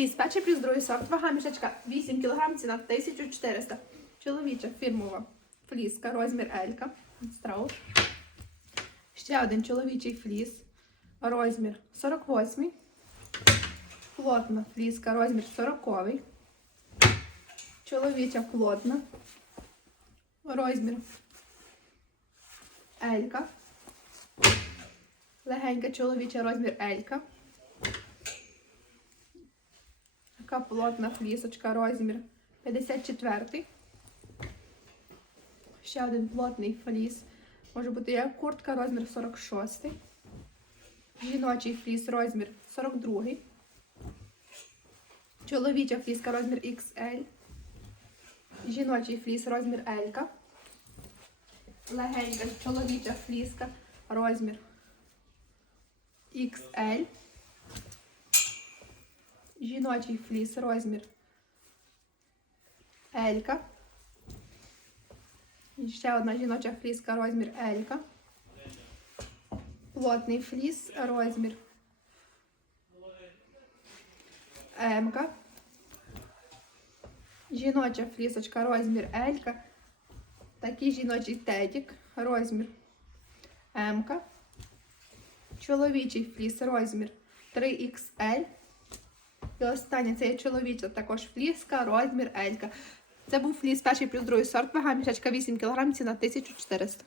Фліс, перший плюс другий сорт. Вага мішечка 8 кг, ціна 1400. Чоловіча фірмова фліска, розмір Елька. Страус. Ще один чоловічий фліс. Розмір 48. Плотна фліска, розмір 40. Чоловіча плотна. Розмір Елька. Легенька чоловіча розмір Елька. Така плотна флісочка, розмір 54. Ще один плотний фліс. Може бути як куртка, розмір 46. Жіночий фліс, розмір 42. Чоловіча фліска, розмір XL. Жіночий фліс, розмір L. Легенька чоловіча фліска, розмір XL. Жіночий фліс, розмір L. І ще одна жіноча фліска, розмір L. Плотний фліс, розмір М. Жіноча флісочка, розмір L. Такий жіночий тедік, розмір М. Чоловічий фліс, розмір 3XL. І останнє це є чоловіча також фліска, розмір Елька. Це був фліс перший плюс другий сорт, вага мішечка 8 кг, ціна 1400.